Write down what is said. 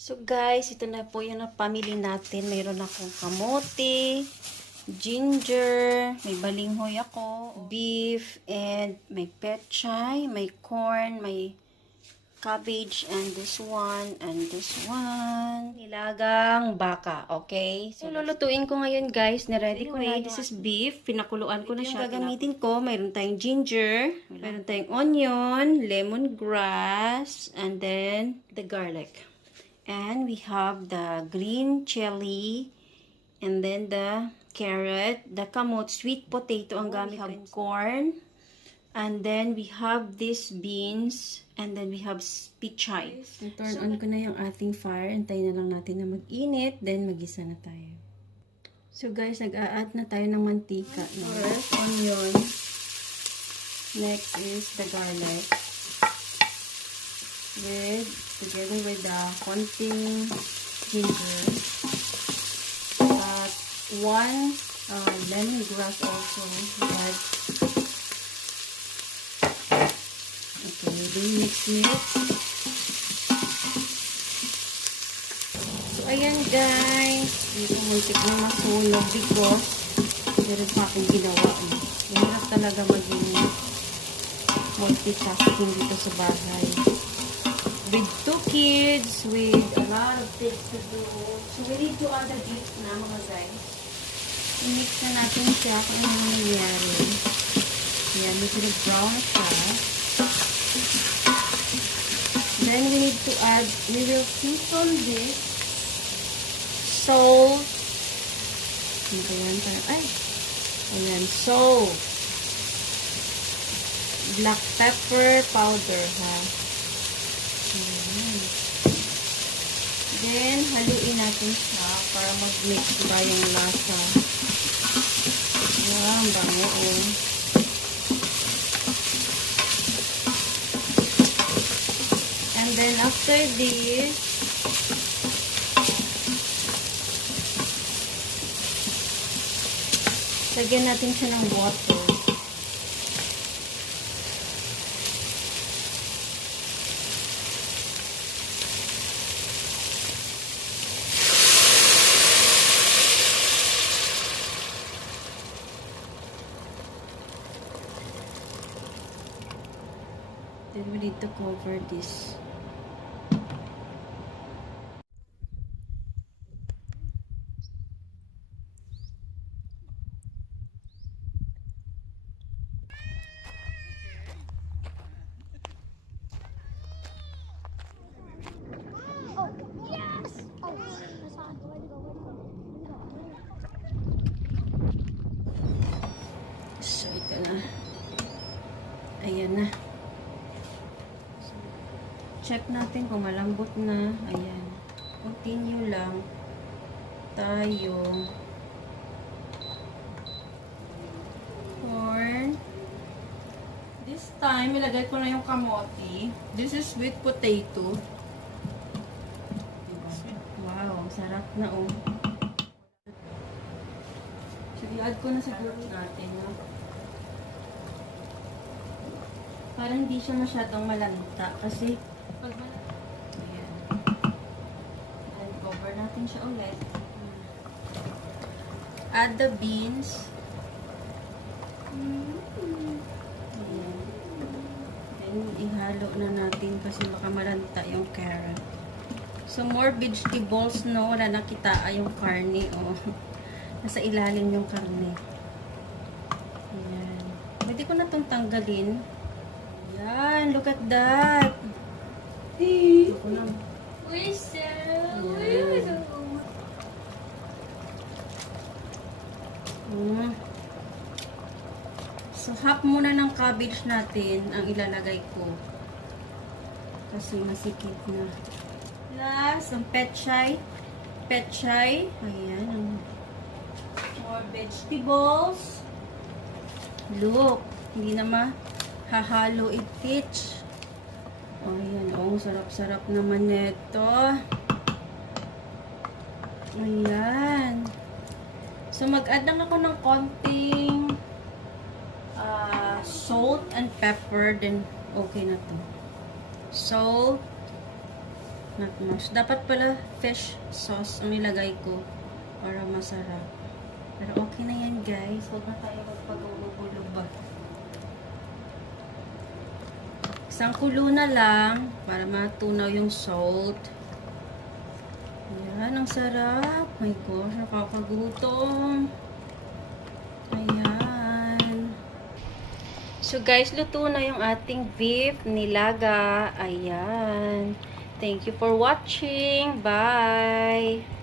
So guys, ito na po yung napamili natin. Mayroon akong kamote, ginger, may balinghoy ako, beef, and may pechay, may corn, may cabbage, and this one. Nilagang baka, okay? So, lulutuin ko ngayon guys. Niready ko na. This is beef. Pinakuluan ko na siya. Yung gagamitin ko, mayroon tayong ginger, mayroon tayong onion, lemongrass, and then the garlic. And we have the green chili, and then the carrot, the kamote, sweet potato ang gamit. We have corn, and then we have these beans, and then we have pichay. Turn on ko na yung ating fire. Antayin na lang natin na mag-init, then mag-isa na tayo. So guys, nag-a-add na tayo ng mantika. First, onion. Next is the garlic. Together with the konting ginger. One lemongrass also. Add. Okay, then mix. So, ayan guys. Dito muntik na masunog because meron pa akong ginawa. Mahirap talaga maging multitasking dito sa bahay. With 2 kids, with a lot of things to do. So, we need to add the beef na mga guys. I-mix na natin siya kung ano nangyayari. Yan, medyo brown na siya. Then, we need to add, we will season this salt. Ano ba yan? Ay! Ayan, salt. Black pepper powder, ha? Then, haluin natin siya para mag-mix ba yung lasa. Wow, bango oh. And then, after this, lagyan natin siya ng water. Then we need to cover this. Oh, yes! Oh, that's on. Where'd it go? So, ito na. Ayan na. Check natin kung malambot na. Ayan. Continue lang tayo. Corn. This time, ilagay ko na yung kamote. This is sweet potato. Wow, sarap na oh. So, i-add ko na siguro natin. No? Para hindi siya masyadong malanta. Kasi, pag malanta, ayan. And cover natin siya ulit. Add the beans. Ayan. Then, ihalo na natin kasi baka malanta yung carrot. So, more vegetables, no? Wala nakita yung karne, oh. Nasa ilalim yung karne. Ayan. Pwede ko na itong tanggalin. Ayan, look at that. So, half muna ng cabbage natin ang ilalagay ko. Kasi masikip na. Plus, ang pechay. Ayan. More vegetables. Look, hindi na mahahalo it-pitch. Oh, ayan. Oh, sarap-sarap naman nito. Ayan. So, mag-add lang ako ng konting salt and pepper. Then, okay na to. Salt, Not much. Dapat pala fish sauce ang nilagay ko para masarap. Pero okay na yan, guys. Huwag na tayo magpag-ulo ba. Isang kulo na lang para matunaw yung salt. Ayan, ang sarap. My gosh, nakakagutom. Ayan. So guys, luto na yung ating beef nilaga. Ayan. Thank you for watching. Bye!